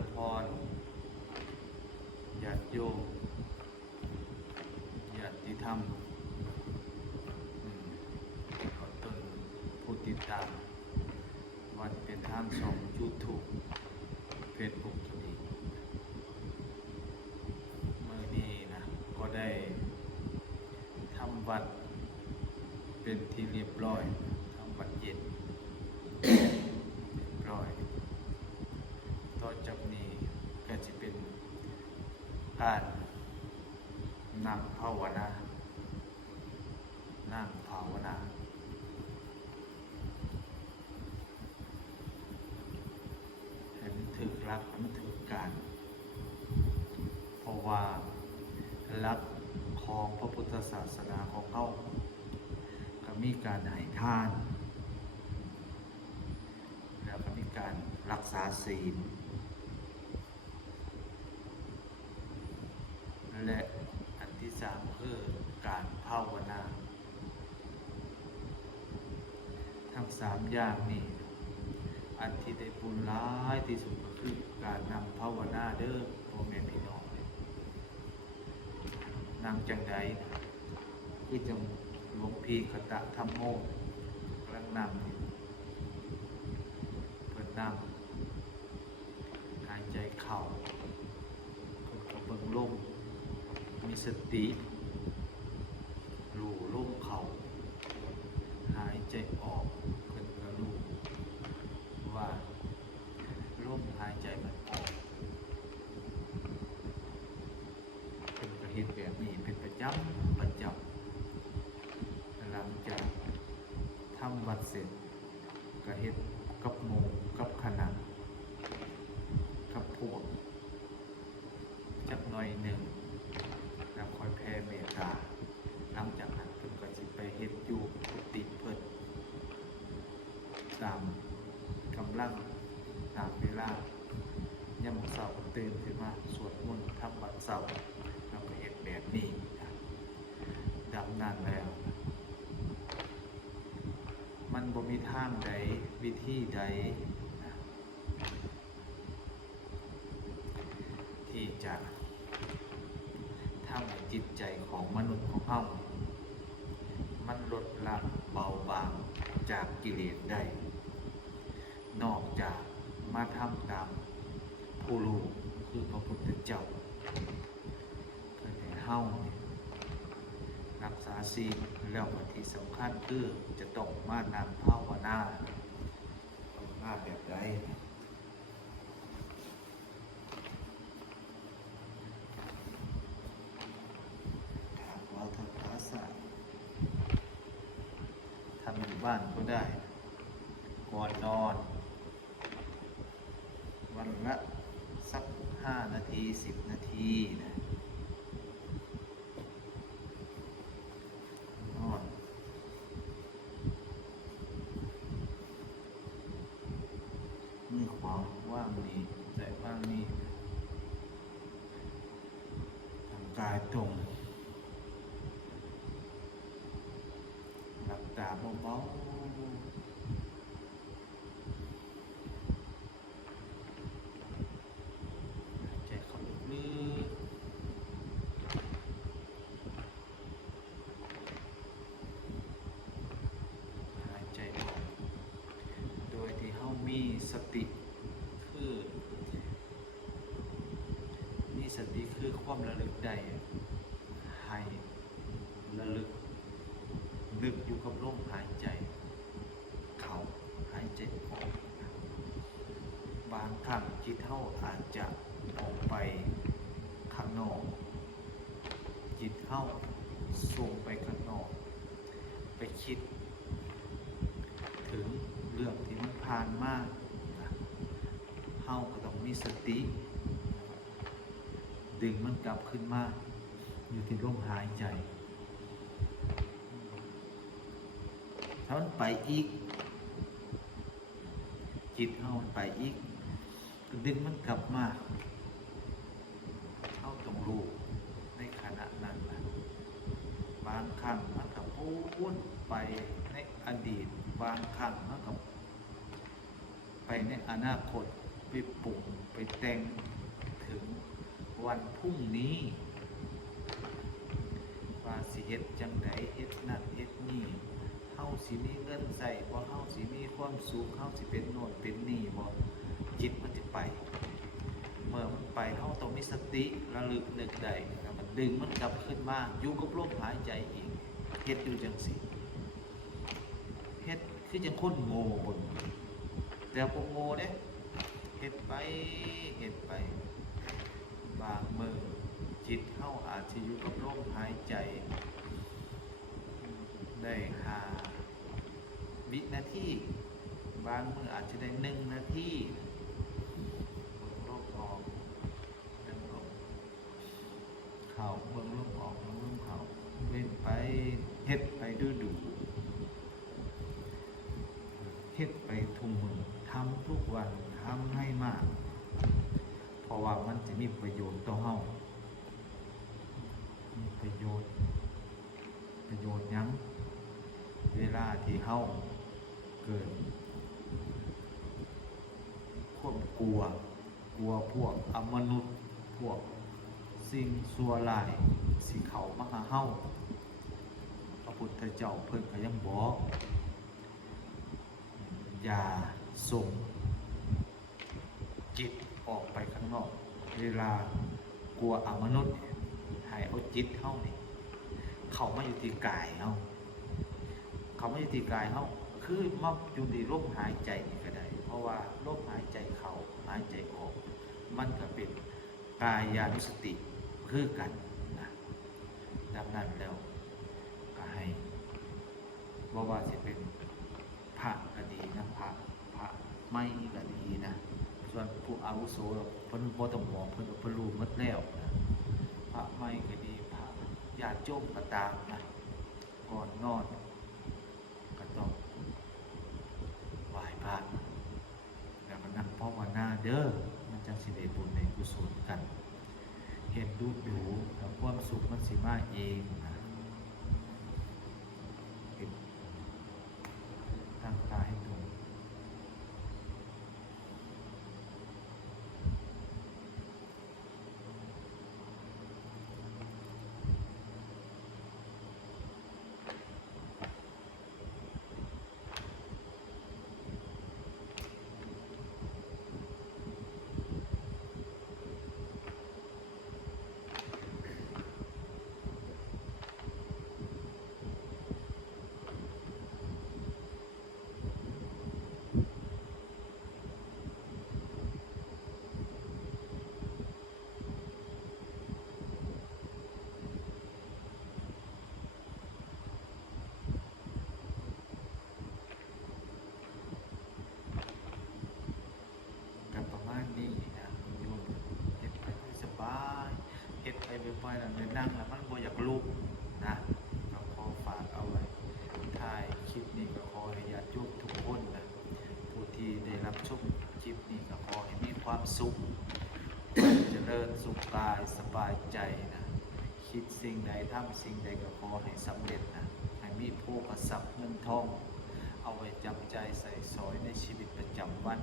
ญพรญาติโยมญาติธรรมขอต้นผู้ติดตามว่าจะเป็นทางช่อง YouTube เฟซบุ๊กก็ดีเมื่อนี้นะก็ได้ทำวัดเป็นที่เรียบร้อยทำวัดเย็นเรียบร้อยต่อจากนี้ก็จะเป็นการนั่งภาวนาให้มันถึกหลักให้มันถึกการเพราะว่าหลักของพระพุทธศาสนาของเขาก็มีการให้ทานแล้วก็มีการรักษาศีลและอันที่สามคือการภาวนาทั้งสามอย่างนี้อันที่ได้บุญร้ายที่สุดก็คือการนำภาวนาเด้อพ่อแม่พี่น้องนั่งจังใดที่จังหลวงพี่คตะธรรมโมกำลังนั่งเปิดนั่งหายใจเข้าเปิดกระเบื้องลมมีสติรู้ลมเข้าหายใจออกเพิ่นก็รู้ว่าลมหายใจมันออกเพิ่นก็เฮ็ดแบบนี้เป็นประจำหลังจากทำวัดเสร็จก็เฮ็ดกับหมู่กับคณะกับพวกจักหน่อยหนึ่งแล้วค่อยแผ่เมตตาหลังจากนั้นเพิ่นก็สิไปเฮ็ดอยู่กุฏิเพิ่นตามกำลังตามเวลายามมื้อเช้าตื่นขึ้นมาสวดมนต์ทำวัดเช้าแล้วก็เฮ็ดแบบนี้ดังนั้นแล้วมันบ่มีทางใดวิธีใดที่จะทำให้จิตใจของมนุษย์ของเรามันลดละเบาบางจากกิเลสได้นอกจากมาทำตามผู้รู้คือพระพุทธเจ้าเพื่อให้เฮารักษาศีลแล้วที่สำคัญคือจะต้องมานั่งภาวนาแบบใดถามว่าทางภาษาทำอยู่บ้านก็ได้ก่อนนอนวันละสัก5 นาที10 นาทีนะนอนมือขวาว่างนี้ใจว่างนี้ทำกายตรงหลับตาเบาๆมีสติคือความระลึกได้ให้ระลึกนึกอยู่กับลมหายใจเข้าหายใจออกบางครั้งจิตเท่าอาจจะออกไปข้างนอกจิตเท่าส่งไปข้างนอกไปคิดถึงเรื่องที่มันผ่านมาเฮาก็ต้องมีสติดึงมันกลับขึ้นมาอยู่ที่ลมหายใจถ้ามันไปอีกจิตเฮามันไปอีกก็ดึงมันกลับมาเฮาต้องรู้ในขณะนั้นนะบางครั้งมันก็พูดไปในอดีตบางครั้งมันก็ไปในอนาคตไปปรุง ไปแต่งถึงวันพรุ่งนี้ว่าสิเฮ็ดจังไดเฮ็ดนั่นเฮ็ดนี่เฮาสิมีเงินใส่บ่เฮาสิมีความสุขเฮาสิเป็นโน่นเป็นนี่บ่จิตมันสิไปเมื่อมันไปเฮาต้องมีสติระลึกนึกได้แล้วมันดึงมันกลับขึ้นมาอยู่กับลมหายใจอีกเฮ็ดอยู่จังซี่เฮ็ดคือจังคนโง่เบิ่งแต่บ่โง่เด้เฮ็ดไปเฮ็ดไปบางมื้อจิตเฮาอาจสิอยู่กับลมหายใจได้5 วินาทีบางมื้ออาจจะได้1 นาทีเบิ่งลมออกเบิ่งลมเข้าเบิ่งลมออกเบิ่งลมเข้าเว้นไปเฮ็ดไปดูเฮ็ดไปทุกมื้อทำทุกวันทำให้มากเพราะว่ามันจะมีประโยชน์ต่อเฮามีประโยชน์หยังเวลาที่เฮาเกิดความกลัวพวกอมนุษย์พวกสิ่งชั่วร้ายสิเข้ามาหาเฮาพระพุทธเจ้าเพิ่นก็ยังบอกอย่าส่งจิตออกไปข้างนอกเวลากลัวอมนุษย์ให้เอาจิตเฮานี่เข้ามาอยู่ที่กายเฮาคือมาอยู่ในลมหายใจนี่ก็ได้เพราะว่าลมหายใจเข้าหายใจออกมันก็เป็นกายานุสติคือกันนะดังนั้นแล้วก็ให้บ่ว่าสิเป็นพระก็ดีนะพระไม่ก็ดีนะส่วนผู้อาวุโสเพิ่นบ่ต้องบอกเพิ่นรู้หมดแล้วนะพระไม่ก็ดีพระญาติโยมก็ตามนะก่อนนอนก็ต้องไหว้พระแล้วก็นั่งภาวนาเด้อมันจังสิได้บุญได้กุศลกันเฮ็ดดูแล้วความสุขมันสิมาเองนะตั้งตาให้ตรง นี่นะโยมเฮ็ดไปสบายเฮ็ดไปบ่อยๆแล้วนั่งแล้วมันบ่อยากลุกนะก็ขอฝากเอาไว้ท้ายคลิปนี้ก็ขอให้ญาติโยมทุกคนนะผู้ที่ได้รับชมคลิปนี้ก็ขอให้มีความสุขเจริญสุขกายสบายใจนะคิดสิ่งใดทำสิ่งใดก็ขอให้สำเร็จนะให้มีโภคทรัพย์เงินทองเอาไว้จับใจใส่สอยในชีวิตประจำวัน